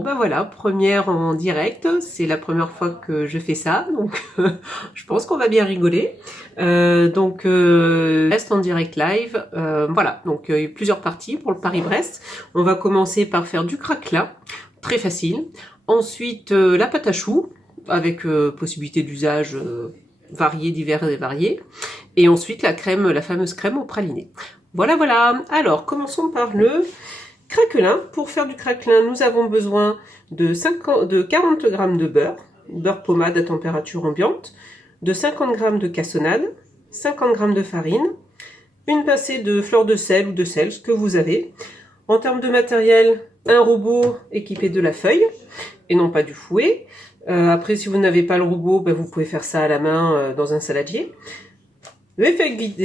Bon ben voilà, première en direct, c'est la première fois que je fais ça, donc je pense qu'on va bien rigoler. Reste en direct live, voilà, donc il y a eu plusieurs parties pour le Paris-Brest. On va commencer par faire du craquelin, très facile. Ensuite la pâte à choux, avec possibilité d'usage variés, divers et variés. Et ensuite la crème, la fameuse crème au praliné. Voilà, voilà. Alors, commençons par le craquelin. Pour faire du craquelin, nous avons besoin de 40 g de beurre pommade à température ambiante, de 50 g de cassonade, 50 g de farine, une pincée de fleur de sel ou de sel, ce que vous avez. En termes de matériel, un robot équipé de la feuille, et non pas du fouet. Après, si vous n'avez pas le robot, ben, vous pouvez faire ça à la main dans un saladier. Des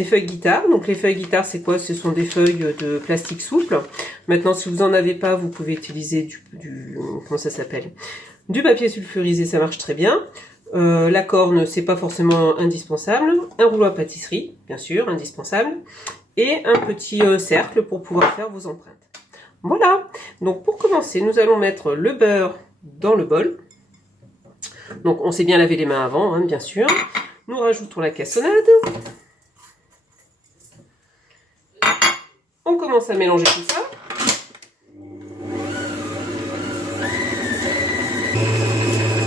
feuilles guitare. Donc les feuilles guitare, c'est quoi? Ce sont des feuilles de plastique souple. Maintenant, si vous en avez pas, vous pouvez utiliser comment ça s'appelle? Du papier sulfurisé, ça marche très bien. La corne, c'est pas forcément indispensable. Un rouleau à pâtisserie, bien sûr, indispensable. Et un petit cercle pour pouvoir faire vos empreintes. Voilà. Donc pour commencer, nous allons mettre le beurre dans le bol. Donc on s'est bien lavé les mains avant, hein, bien sûr. Nous rajoutons la cassonade. On commence à mélanger tout ça.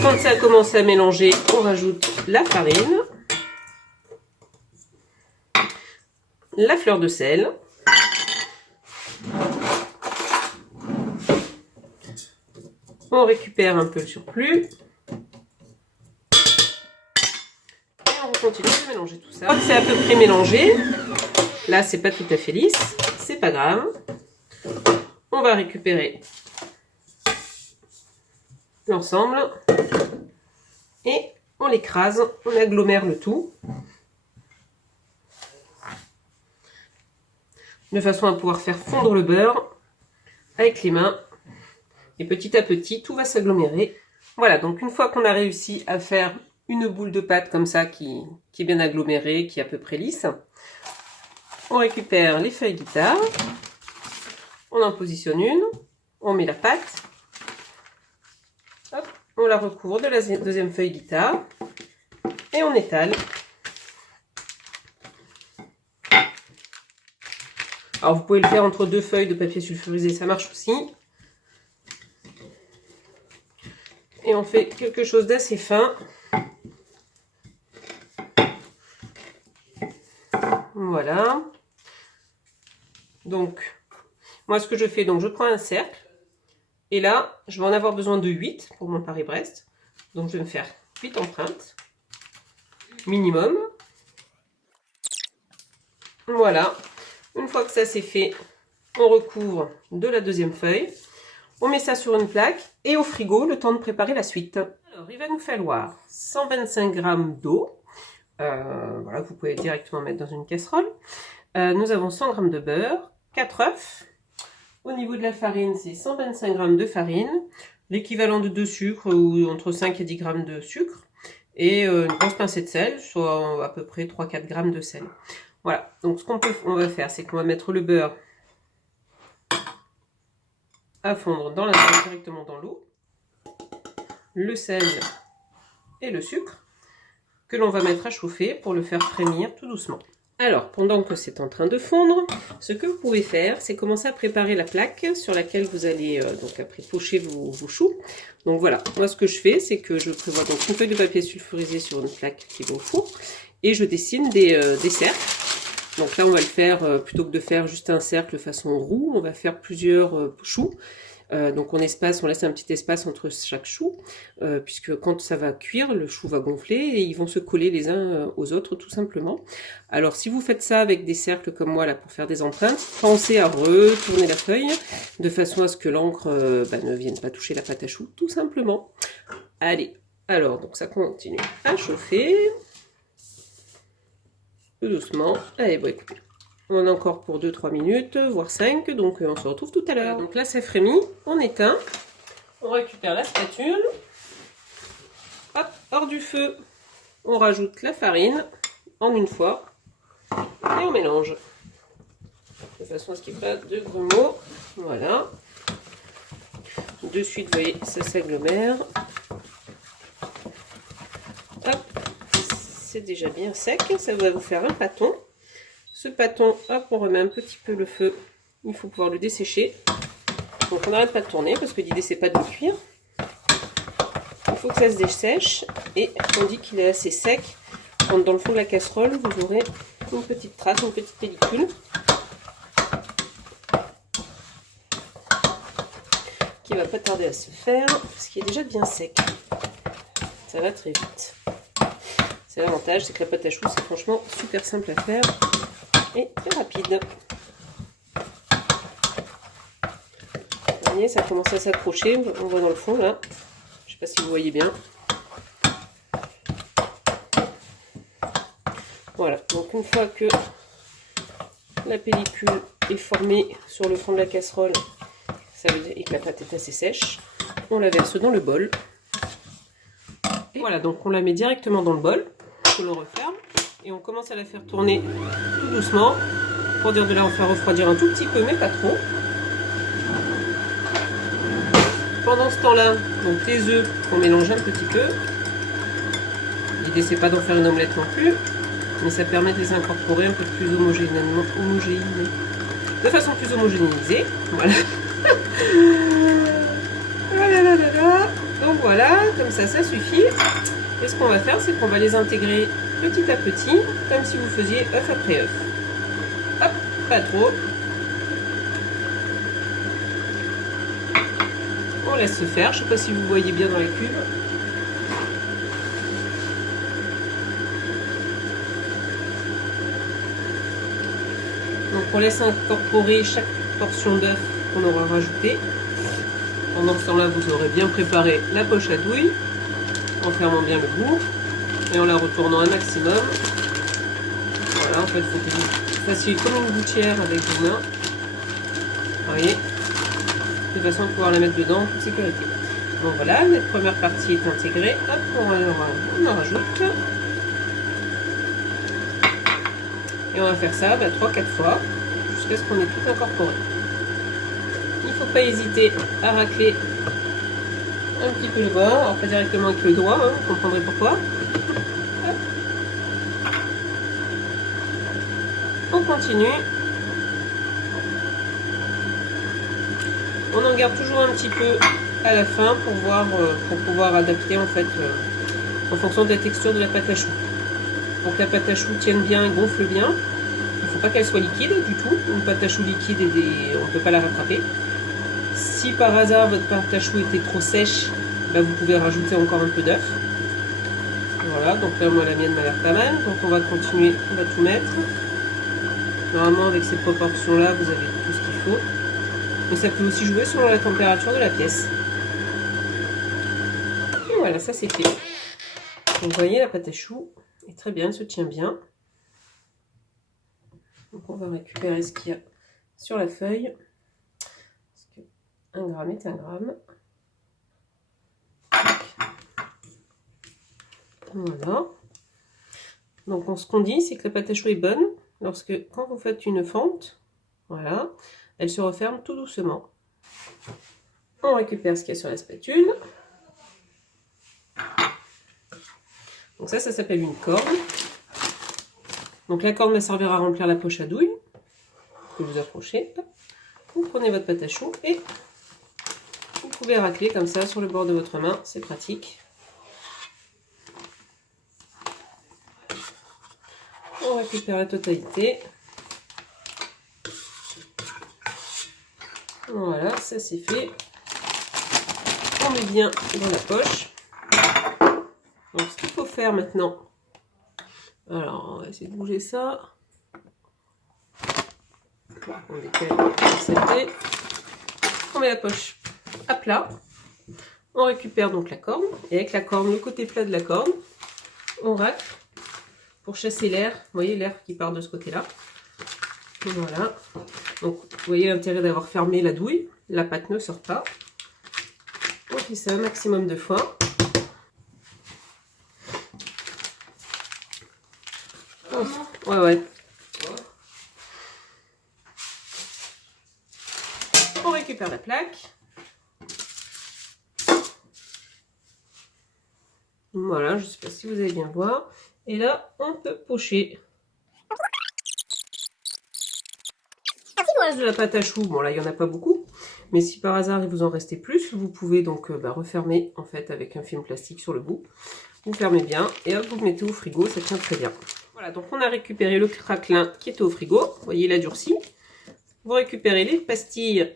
Quand ça commence à mélanger, on rajoute la farine, la fleur de sel, on récupère un peu le surplus et on continue de mélanger tout ça. Quand c'est à peu près mélangé, là c'est pas tout à fait lisse, c'est pas grave. On va récupérer l'ensemble et on l'écrase, on agglomère le tout de façon à pouvoir faire fondre le beurre avec les mains et petit à petit tout va s'agglomérer. Voilà, donc une fois qu'on a réussi à faire une boule de pâte comme ça qui est bien agglomérée, qui est à peu près lisse, on récupère les feuilles guitare, on en positionne une, on met la pâte, hop, on la recouvre de la deuxième feuille guitare et on étale. Alors vous pouvez le faire entre deux feuilles de papier sulfurisé, ça marche aussi. Et on fait quelque chose d'assez fin. Voilà. Donc, moi ce que je fais, donc je prends un cercle. Et là, je vais en avoir besoin de 8 pour mon Paris-Brest. Donc je vais me faire 8 empreintes. Minimum. Voilà. Une fois que ça c'est fait, on recouvre de la deuxième feuille. On met ça sur une plaque et au frigo, le temps de préparer la suite. Alors, il va nous falloir 125 g d'eau. Voilà, vous pouvez directement mettre dans une casserole. Nous avons 100 g de beurre, 4 œufs. Au niveau de la farine, c'est 125 g de farine, l'équivalent de 2 sucres ou entre 5 et 10 g de sucre. Et une grosse pincée de sel, soit à peu près 3-4 g de sel. Voilà, donc ce qu'on va faire, c'est qu'on va mettre le beurre à fondre directement dans l'eau, le sel et le sucre que l'on va mettre à chauffer pour le faire frémir tout doucement. Alors, pendant que c'est en train de fondre, ce que vous pouvez faire, c'est commencer à préparer la plaque sur laquelle vous allez donc après pocher vos choux. Donc voilà, moi ce que je fais, c'est que je prévois donc une feuille de papier sulfurisé sur une plaque qui va au four et je dessine des cercles. Donc là, on va le faire, plutôt que de faire juste un cercle façon roue, on va faire plusieurs choux. Donc on laisse un petit espace entre chaque chou, puisque quand ça va cuire, le chou va gonfler et ils vont se coller les uns aux autres tout simplement. Alors si vous faites ça avec des cercles comme moi là pour faire des empreintes, pensez à retourner la feuille de façon à ce que l'encre ne vienne pas toucher la pâte à choux tout simplement. Allez, alors donc ça continue à chauffer. Tout doucement. Allez, bon écoutez, on a encore pour 2-3 minutes, voire 5, donc on se retrouve tout à l'heure. Donc là c'est frémi, on éteint, on récupère la spatule, hop, hors du feu, on rajoute la farine en une fois, et on mélange. De façon à ce qu'il n'y ait pas de grumeaux, voilà. De suite, vous voyez, ça s'agglomère. Hop, c'est déjà bien sec. Ça va vous faire un pâton. Ce pâton, hop, on remet un petit peu le feu. Il faut pouvoir le dessécher. Donc on n'arrête pas de tourner parce que l'idée c'est pas de le cuire. Il faut que ça se dessèche. Et on dit qu'il est assez sec. Quand dans le fond de la casserole, vous aurez une petite trace, une petite pellicule. Qui va pas tarder à se faire parce qu'il est déjà bien sec. Ça va très vite. C'est l'avantage, c'est que la pâte à choux c'est franchement super simple à faire et très rapide. Vous voyez, ça commence à s'accrocher, on voit dans le fond là. Je sais pas si vous voyez bien. Voilà, donc une fois que la pellicule est formée sur le fond de la casserole, ça veut dire que la pâte est assez sèche, on la verse dans le bol. Et voilà, donc on la met directement dans le bol, que l'on referme, et on commence à la faire tourner tout doucement, pour dire de la faire refroidir un tout petit peu, mais pas trop. Pendant ce temps-là, donc les œufs, on mélange un petit peu. L'idée c'est pas d'en faire une omelette non plus, mais ça permet de les incorporer un peu plus homogènement, de façon plus homogénéisée. Voilà. Donc voilà, comme ça, ça suffit. Et ce qu'on va faire, c'est qu'on va les intégrer petit à petit, comme si vous faisiez œuf après œuf. Hop, pas trop. On laisse se faire. Je ne sais pas si vous voyez bien dans les cubes. Donc on laisse incorporer chaque portion d'œuf qu'on aura rajouté. Pendant ce temps-là, vous aurez bien préparé la poche à douille, en fermant bien le bout et en la retournant un maximum. Voilà, en fait, il faut que vous fassiez comme une gouttière avec vos mains. Vous voyez, de façon à pouvoir la mettre dedans en toute sécurité. Donc voilà, notre première partie est intégrée. Hop, on en rajoute. Et on va faire ça 3-4 fois jusqu'à ce qu'on ait tout incorporé. Il ne faut pas hésiter à racler un petit peu les bords, alors pas directement avec le doigt, hein, vous comprendrez pourquoi. Hop. On continue. On en garde toujours un petit peu à la fin pour voir, pour pouvoir adapter en fait en fonction de la texture de la pâte à choux. Pour que la pâte à choux tienne bien et gonfle bien, il ne faut pas qu'elle soit liquide du tout. Une pâte à choux liquide, on ne peut pas la rattraper. Si par hasard votre pâte à choux était trop sèche, bah vous pouvez rajouter encore un peu d'œuf. Voilà, donc là moi la mienne m'a l'air pas mal. Donc on va continuer, on va tout mettre. Normalement avec ces proportions là vous avez tout ce qu'il faut. Mais ça peut aussi jouer selon la température de la pièce. Et voilà, ça c'est fait. Donc vous voyez la pâte à choux est très bien, elle se tient bien. Donc on va récupérer ce qu'il y a sur la feuille. 1 gramme est 1 gramme. Voilà. Donc ce qu'on dit, c'est que la pâte à choux est bonne lorsque, quand vous faites une fente, voilà, elle se referme tout doucement. On récupère ce qu'il y a sur la spatule. Donc ça s'appelle une corde. Donc la corde va servir à remplir la poche à douille que vous accrochez. Vous prenez votre pâte à choux et vous pouvez racler comme ça sur le bord de votre main, c'est pratique. On récupère la totalité. Voilà, ça c'est fait. On met bien dans la poche. Donc ce qu'il faut faire maintenant, alors on va essayer de bouger ça. On décale, on met la poche à plat. On récupère donc la corde. Et avec la corde, le côté plat de la corde, on racle pour chasser l'air. Vous voyez l'air qui part de ce côté-là. Voilà. Donc vous voyez l'intérêt d'avoir fermé la douille. La pâte ne sort pas. On fait ça un maximum de fois. Ouais. On récupère la plaque. Voilà, je ne sais pas si vous allez bien voir. Et là, on peut pocher. Il vous reste de la pâte à choux. Bon, là, il n'y en a pas beaucoup. Mais si par hasard, il vous en restait plus, vous pouvez donc refermer en fait avec un film plastique sur le bout. Vous fermez bien et hop, vous le mettez au frigo, ça tient très bien. Voilà, donc on a récupéré le craquelin qui était au frigo. Vous voyez, il a durci. Vous récupérez les pastilles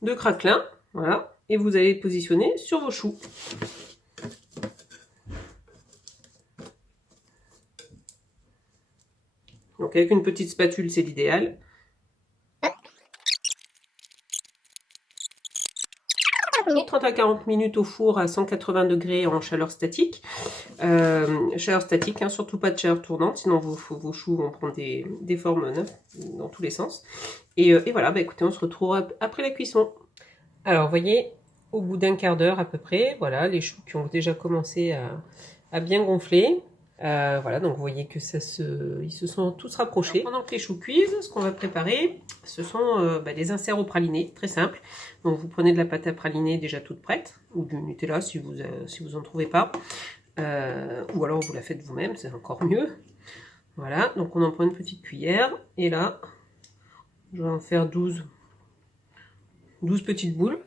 de craquelin. Voilà. Et vous allez les positionner sur vos choux. Donc avec une petite spatule, c'est l'idéal. « 30 à 40 minutes au four à 180 degrés en chaleur statique. Chaleur statique, hein, surtout pas de chaleur tournante, sinon vos choux vont prendre des formes dans tous les sens. Et voilà, bah, écoutez, on se retrouve après la cuisson. Alors, vous voyez, au bout d'un quart d'heure à peu près, voilà, les choux qui ont déjà commencé à bien gonfler. Voilà, donc vous voyez que ils se sont tous rapprochés. Alors, pendant que les choux cuisent, ce qu'on va préparer, ce sont des inserts au praliné, très simple. Donc vous prenez de la pâte à praliner déjà toute prête, ou du Nutella si vous en trouvez pas, ou alors vous la faites vous-même, c'est encore mieux. Voilà, donc on en prend une petite cuillère, et là, je vais en faire 12 petites boules.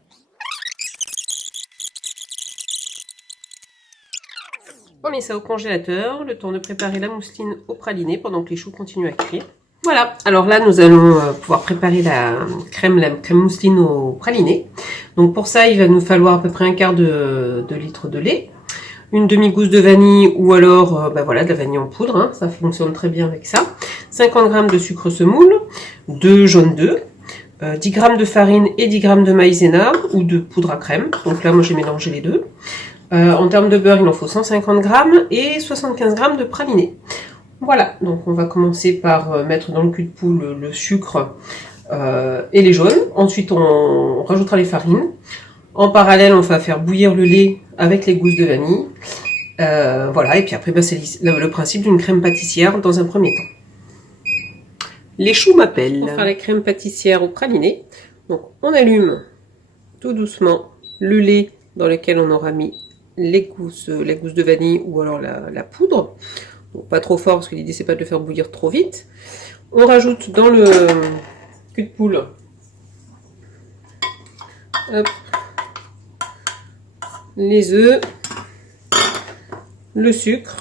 On met ça au congélateur, le temps de préparer la mousseline au praliné pendant que les choux continuent à cuire. Voilà, alors là nous allons pouvoir préparer la crème mousseline au praliné. Donc pour ça il va nous falloir à peu près un quart de litre de lait, une demi-gousse de vanille ou alors voilà, de la vanille en poudre, hein, ça fonctionne très bien avec ça. 50 g de sucre semoule, 2 jaunes d'œufs, 10 g de farine et 10 g de maïzena ou de poudre à crème. Donc là moi j'ai mélangé les deux. En termes de beurre, il en faut 150 g et 75 g de praliné. Voilà, donc on va commencer par mettre dans le cul de poule le sucre et les jaunes. Ensuite, on rajoutera les farines. En parallèle, on va faire bouillir le lait avec les gousses de vanille. Voilà, et puis après, c'est le principe d'une crème pâtissière dans un premier temps. Les choux m'appellent. Pour faire la crème pâtissière au praliné, donc on allume tout doucement le lait dans lequel on aura mis les gousses de vanille ou alors la poudre. Donc, pas trop fort parce que l'idée c'est pas de le faire bouillir trop vite. On rajoute dans le cul de poule les œufs, le sucre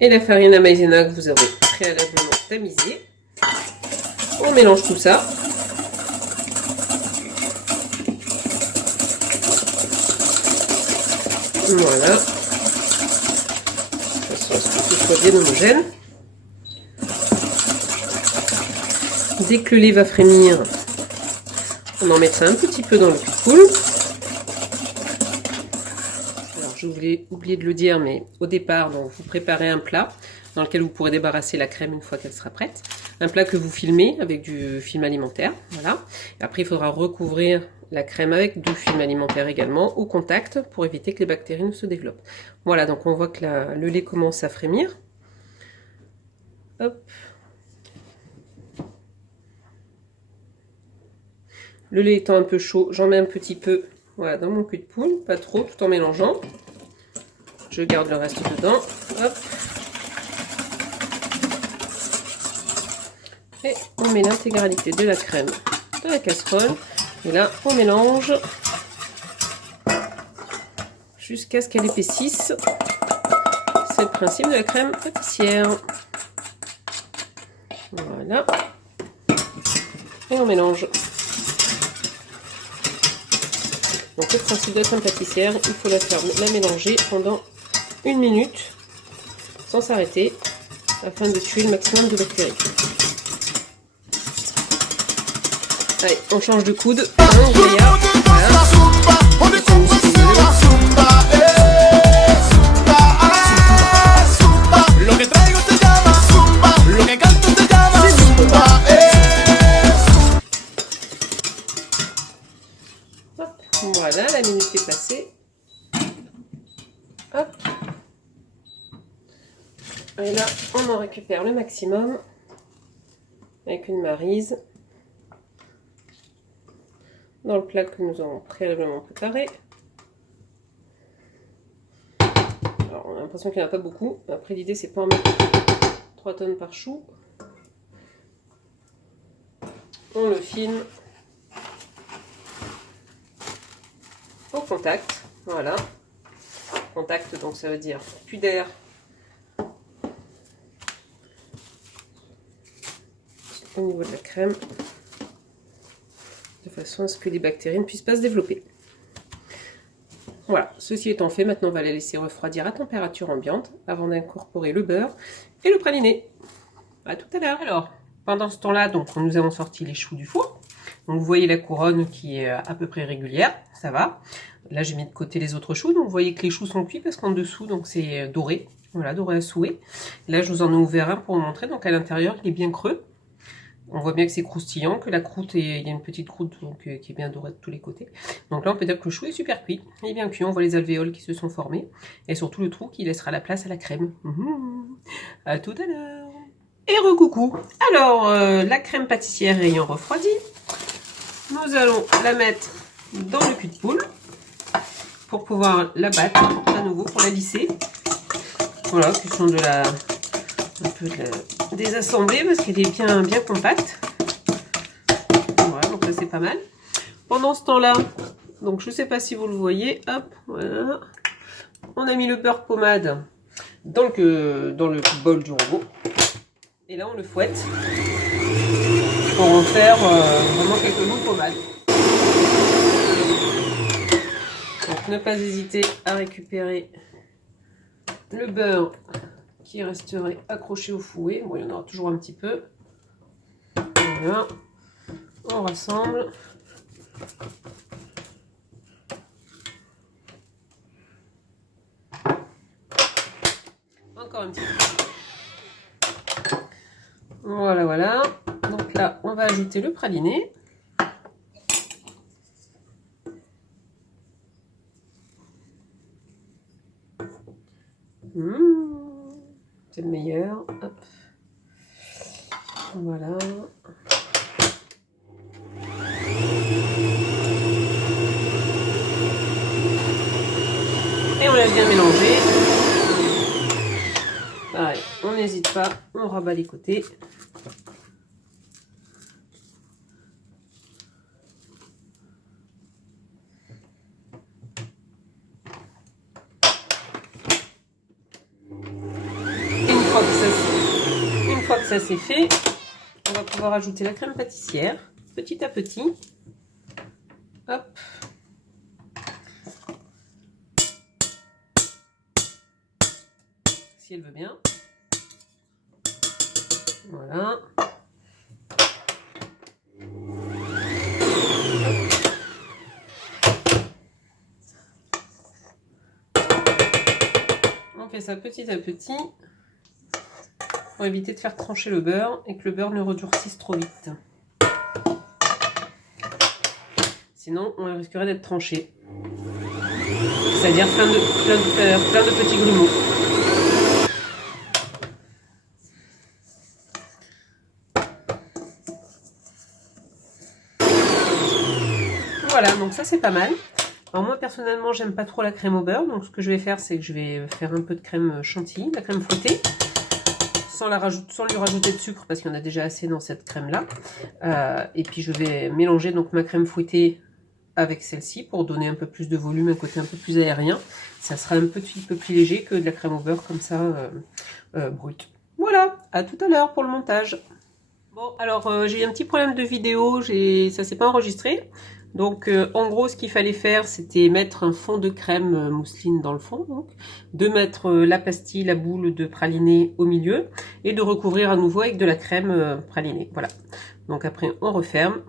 et la farine à maïzena que vous avez préalablement tamisée. On mélange tout ça. Voilà. De façon à ce que tout soit bien homogène. Dès que le lait va frémir, on en mettra un petit peu dans le cul de poule. Alors, je voulais oublier de le dire, mais au départ, donc, vous préparez un plat dans lequel vous pourrez débarrasser la crème une fois qu'elle sera prête. Un plat que vous filmez avec du film alimentaire. Voilà. Et après, il faudra recouvrir la crème avec du film alimentaire également au contact pour éviter que les bactéries ne se développent. Voilà, donc on voit que le lait commence à frémir. Hop. Le lait étant un peu chaud, j'en mets un petit peu, voilà, dans mon cul de poule, pas trop, tout en mélangeant. Je garde le reste dedans. Hop. Et on met l'intégralité de la crème dans la casserole. Et là, on mélange jusqu'à ce qu'elle épaississe. C'est le principe de la crème pâtissière. Voilà. Et on mélange. Donc le principe de la crème pâtissière, il faut la mélanger pendant 1 minute sans s'arrêter afin de tuer le maximum de bactéries. Allez, on change de coude. Voilà. Voilà, la minute est passée. Hop. Et là, on en récupère le maximum avec une maryse. dans le plat que nous avons préalablement préparé. Alors on a l'impression qu'il n'y en a pas beaucoup. Après l'idée c'est pas en mettre 3 tonnes par chou. On le filme au contact. Voilà. Contact donc ça veut dire plus d'air au niveau de la crème, de façon à ce que les bactéries ne puissent pas se développer. Voilà, ceci étant fait, maintenant on va les laisser refroidir à température ambiante avant d'incorporer le beurre et le praliné. À tout à l'heure. Alors, pendant ce temps-là, donc nous avons sorti les choux du four. Donc vous voyez la couronne qui est à peu près régulière, ça va. Là j'ai mis de côté les autres choux, donc vous voyez que les choux sont cuits parce qu'en dessous donc c'est doré, voilà, doré à souhait. Là je vous en ai ouvert un pour vous montrer, donc à l'intérieur il est bien creux. On voit bien que c'est croustillant, que la croûte il y a une petite croûte donc, qui est bien dorée de tous les côtés. Donc là on peut dire que le chou est super cuit, il est bien cuit, on voit les alvéoles qui se sont formées et surtout le trou qui laissera la place à la crème. À tout à l'heure. Et recoucou. Alors la crème pâtissière ayant refroidi, nous allons la mettre dans le cul de poule pour pouvoir la battre à nouveau, pour la lisser. Voilà, question de la un peu de la désassembler parce qu'elle est bien compacte. Voilà, donc ça c'est pas mal. Pendant ce temps-là, donc je sais pas si vous le voyez, hop, voilà. On a mis le beurre pommade dans le bol du robot. Et là on le fouette pour en faire vraiment quelques bouts de pommade. Donc ne pas hésiter à récupérer le beurre qui resterait accroché au fouet. Bon, il y en aura toujours un petit peu. Voilà. On rassemble. Encore un petit peu. Voilà, voilà. Donc là, on va ajouter le praliné. C'est le meilleur. Hop. Voilà. Et on l'a bien mélangé. Pareil, on n'hésite pas, on rabat les côtés. Une fois que ça c'est fait, on va pouvoir ajouter la crème pâtissière, petit à petit. Hop. Si elle veut bien. Voilà. On fait ça petit à petit pour éviter de faire trancher le beurre et que le beurre ne redurcisse trop vite. Sinon, on risquerait d'être tranché. C'est-à-dire plein de petits grumeaux. Voilà, donc ça c'est pas mal. Alors moi personnellement j'aime pas trop la crème au beurre, donc ce que je vais faire c'est que je vais faire un peu de crème chantilly, la crème fouettée, sans lui rajouter de sucre parce qu'il y en a déjà assez dans cette crème là. Et puis je vais mélanger donc ma crème fouettée avec celle-ci pour donner un peu plus de volume, un côté un peu plus aérien. Ça sera un petit peu plus léger que de la crème au beurre comme ça brute. Voilà, à tout à l'heure pour le montage. Bon alors j'ai eu un petit problème de vidéo, ça s'est pas enregistré. Donc en gros ce qu'il fallait faire c'était mettre un fond de crème mousseline dans le fond, donc, de mettre la pastille, la boule de praliné au milieu et de recouvrir à nouveau avec de la crème pralinée. Voilà, donc après on referme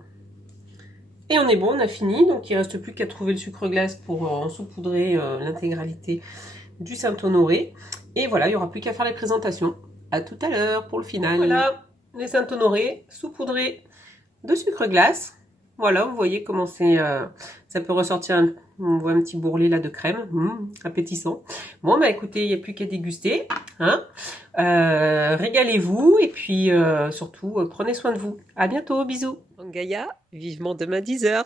et on est bon, on a fini. Donc il ne reste plus qu'à trouver le sucre glace pour en saupoudrer l'intégralité du Saint-Honoré. Et voilà, il n'y aura plus qu'à faire les présentations. À tout à l'heure pour le final. Voilà, les Saint-Honoré saupoudrés de sucre glace. Voilà, vous voyez comment c'est, ça peut ressortir, on voit un petit bourrelet là de crème, appétissant. Bon, bah écoutez, il n'y a plus qu'à déguster, hein. Régalez-vous et puis surtout, prenez soin de vous. À bientôt, bisous. En Gaïa, vivement demain 10 h.